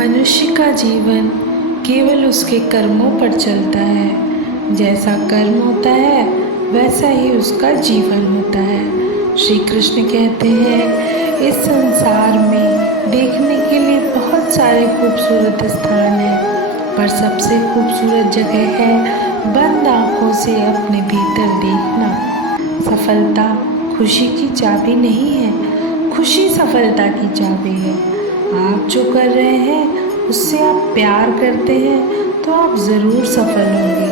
मनुष्य का जीवन केवल उसके कर्मों पर चलता है। जैसा कर्म होता है वैसा ही उसका जीवन होता है। श्री कृष्ण कहते हैं, इस संसार में देखने के लिए बहुत सारे खूबसूरत स्थान हैं, पर सबसे खूबसूरत जगह है बंद आँखों से अपने भीतर देखना। सफलता खुशी की चाबी नहीं है, खुशी सफलता की चाबी है। आप जो कर रहे हैं उससे आप प्यार करते हैं तो आप ज़रूर सफल होंगे।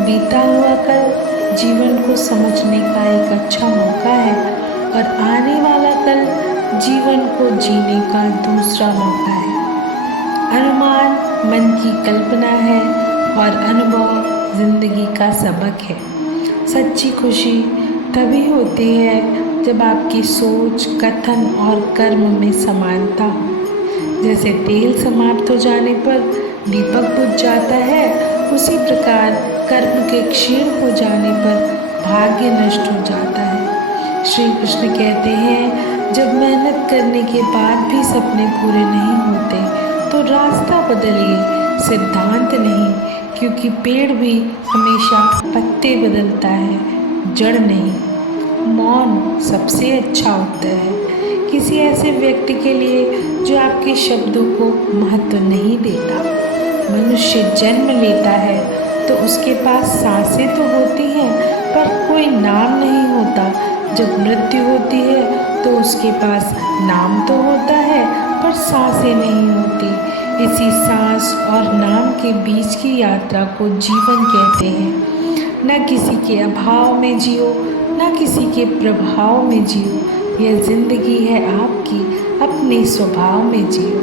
बीता हुआ कल जीवन को समझने का एक अच्छा मौका है और आने वाला कल जीवन को जीने का दूसरा मौका है। अनुमान मन की कल्पना है और अनुभव जिंदगी का सबक है। सच्ची खुशी तभी होती है जब आपकी सोच, कथन और कर्म में समानता हो। जैसे तेल समाप्त हो जाने पर दीपक बुझ जाता है, उसी प्रकार कर्म के क्षीण हो जाने पर भाग्य नष्ट हो जाता है। श्री कृष्ण कहते हैं, जब मेहनत करने के बाद भी सपने पूरे नहीं होते तो रास्ता बदलिए, सिद्धांत नहीं, क्योंकि पेड़ भी हमेशा पत्ते बदलता है, जड़ नहीं। मौन सबसे अच्छा उत्तर है किसी ऐसे व्यक्ति के लिए जो आपके शब्दों को महत्व नहीं देता। मनुष्य जन्म लेता है तो उसके पास सांसें तो होती हैं पर कोई नाम नहीं होता। जब मृत्यु होती है तो उसके पास नाम तो होता है पर सांसें नहीं होती। इसी सांस और नाम के बीच की यात्रा को जीवन कहते हैं। न किसी के अभाव में जियो, न किसी के प्रभाव में जियो। यह जिंदगी है आपकी, अपने स्वभाव में जियो।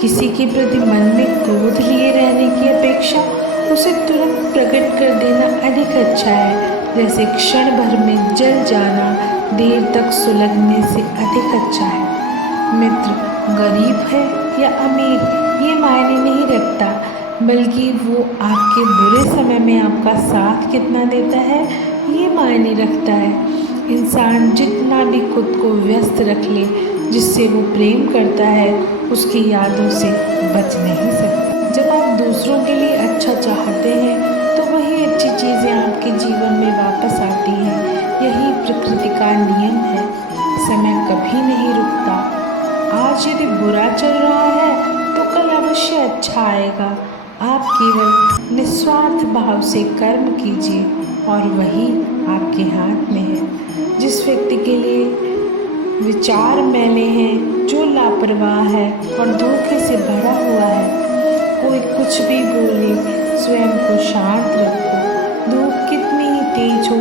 किसी के प्रति मन में क्रोध लिए रहने की अपेक्षा उसे तुरंत प्रकट कर देना अधिक अच्छा है। जैसे क्षण भर में जल जाना देर तक सुलगने से अधिक अच्छा है। मित्र गरीब है या अमीर ये मायने नहीं रखता, बल्कि वो आपके बुरे समय में आपका साथ कितना देता है ये मायने रखता है। इंसान जितना भी खुद को व्यस्त रख ले, जिससे वो प्रेम करता है उसकी यादों से बच नहीं सकता। जब आप दूसरों के लिए अच्छा चाहते हैं तो वही अच्छी चीज़ें आपके जीवन में वापस आती हैं। यही प्रकृति का नियम है। समय कभी नहीं रुकता। आज यदि बुरा चल रहा है तो कल अवश्य अच्छा आएगा। आप केवल निस्वार्थ भाव से कर्म कीजिए और वही आपके हाथ में है। जिस व्यक्ति के लिए विचार मैले हैं, जो लापरवाह है और धोखे से भरा हुआ है, कोई कुछ भी बोले स्वयं को शांत रखो। धूप कितनी ही तेज हो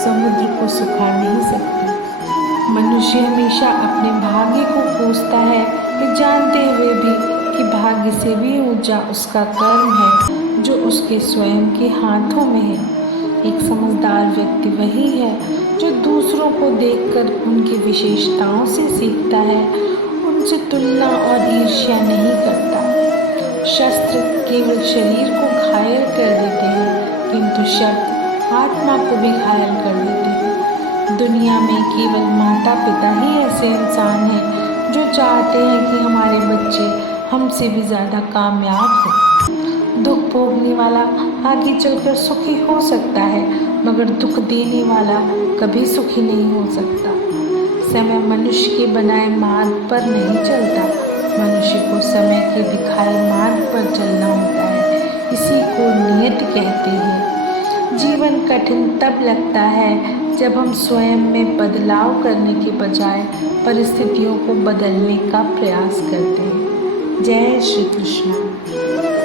समुद्र को सुखा नहीं सकती। मनुष्य हमेशा अपने भाग्य को कोसता है, ये जानते हुए भी कि भाग्य से भी ऊंचा उसका कर्म है जो उसके स्वयं के हाथों में है। एक समझदार व्यक्ति वही है जो दूसरों को देखकर उनकी विशेषताओं से सीखता है, उनसे तुलना और ईर्ष्या नहीं करता। शस्त्र केवल शरीर को घायल कर देते हैं, किंतु शब्द आत्मा को भी घायल कर देते हैं। दुनिया में केवल माता पिता ही ऐसे इंसान हैं जो चाहते हैं कि हमारे बच्चे हमसे भी ज़्यादा कामयाब हो। दुख भोगने वाला आगे चलकर सुखी हो सकता है, मगर दुख देने वाला कभी सुखी नहीं हो सकता। समय मनुष्य के बनाए मार्ग पर नहीं चलता, मनुष्य को समय के दिखाए मार्ग पर चलना होता है। इसी को नियति कहते हैं। जीवन कठिन तब लगता है जब हम स्वयं में बदलाव करने के बजाय परिस्थितियों को बदलने का प्रयास करते हैं। जय श्री कृष्ण।